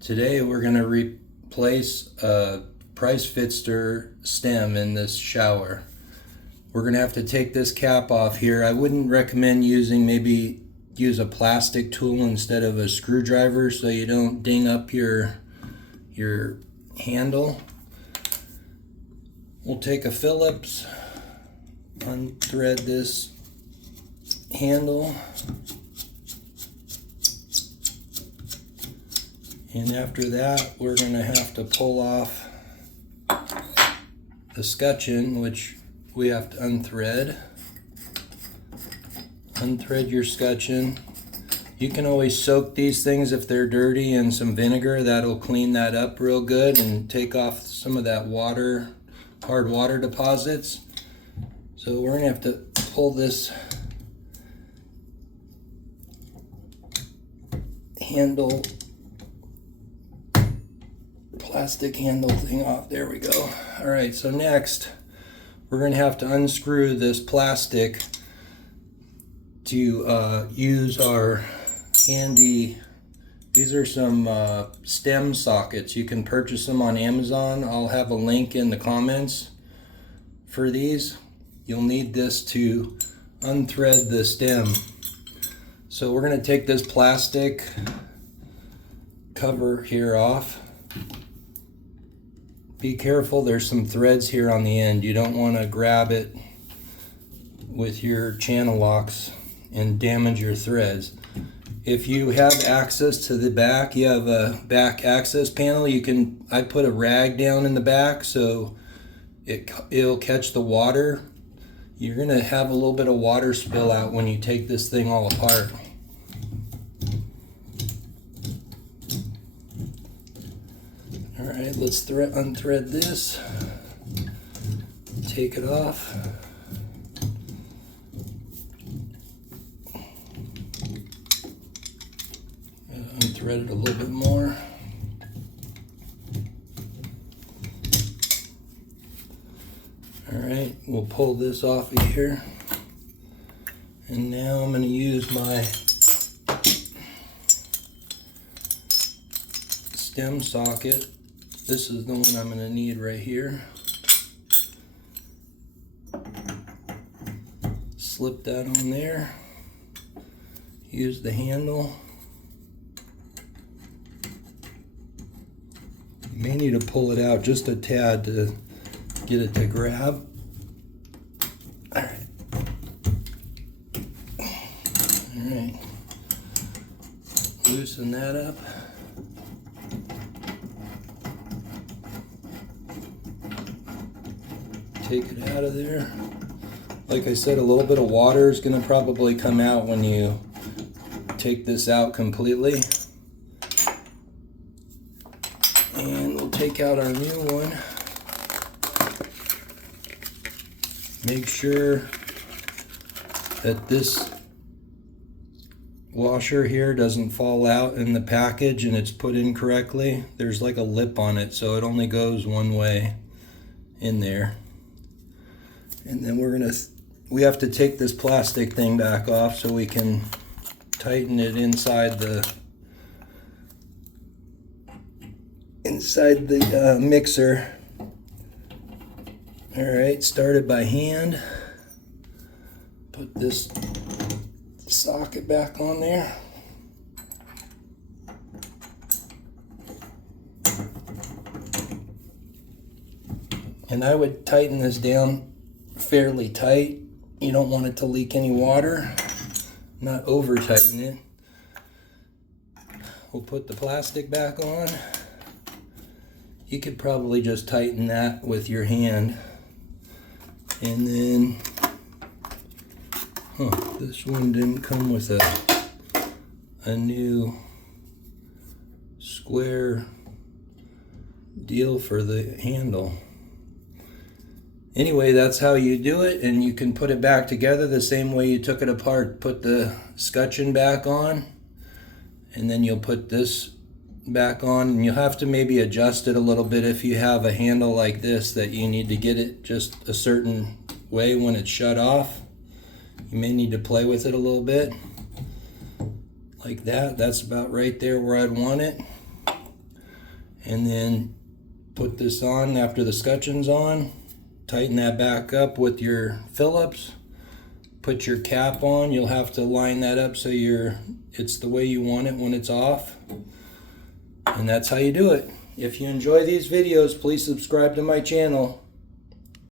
Today we're going to replace a Pfister stem in this shower. We're going to have to take this cap off here. I wouldn't recommend maybe use a plastic tool instead of a screwdriver so you don't ding up your handle. We'll take a Phillips, unthread this handle, and after that we're going to have to pull off the scutcheon, which we have to unthread. Unthread your scutcheon. You can always soak these things if they're dirty in some vinegar. That'll clean that up real good and take off some of that water, hard water deposits. So we're going to have to pull this handle, plastic handle thing off. There we go. All right, so next we're going to have to unscrew this plastic to use our handy, these are some stem sockets. You can purchase them on Amazon. I'll have a link in the comments for these. You'll need this to unthread the stem. So we're going to take this plastic cover here off. Be careful, there's some threads here on the end. You don't want to grab it with your channel locks and damage your threads. If you have access to the back, you have a back access panel, I put a rag down in the back so it'll catch the water. You're going to have a little bit of water spill out when you take this thing all apart. All right, let's unthread this, take it off. Unthread it a little bit more. All right, we'll pull this off of here. And now I'm going to use my stem socket. This is the one I'm going to need right here. Slip that on there. Use the handle. You may need to pull it out just a tad to get it to grab. All right. All right. Loosen that up. Take it out of there. Like I said, a little bit of water is going to probably come out when you take this out completely. And we'll take out our new one. Make sure that this washer here doesn't fall out in the package and it's put in correctly. There's like a lip on it, so it only goes one way in there. And then we have to take this plastic thing back off so we can tighten it inside the mixer. All right, start it by hand. Put this socket back on there. And I would tighten this down fairly tight. You don't want it to leak any water. Not over tighten it. We'll put the plastic back on. You could probably just tighten that with your hand. And then, this one didn't come with a new square deal for the handle. Anyway, that's how you do it, and you can put it back together the same way you took it apart. Put the scutcheon back on, and then you'll put this back on, and you'll have to maybe adjust it a little bit if you have a handle like this that you need to get it just a certain way when it's shut off. You may need to play with it a little bit like that. That's about right there where I'd want it. And then put this on after the scutchion's on. Tighten that back up with your Phillips. Put your cap on. You'll have to line that up so it's the way you want it when it's off. And that's how you do it. If you enjoy these videos, please subscribe to my channel.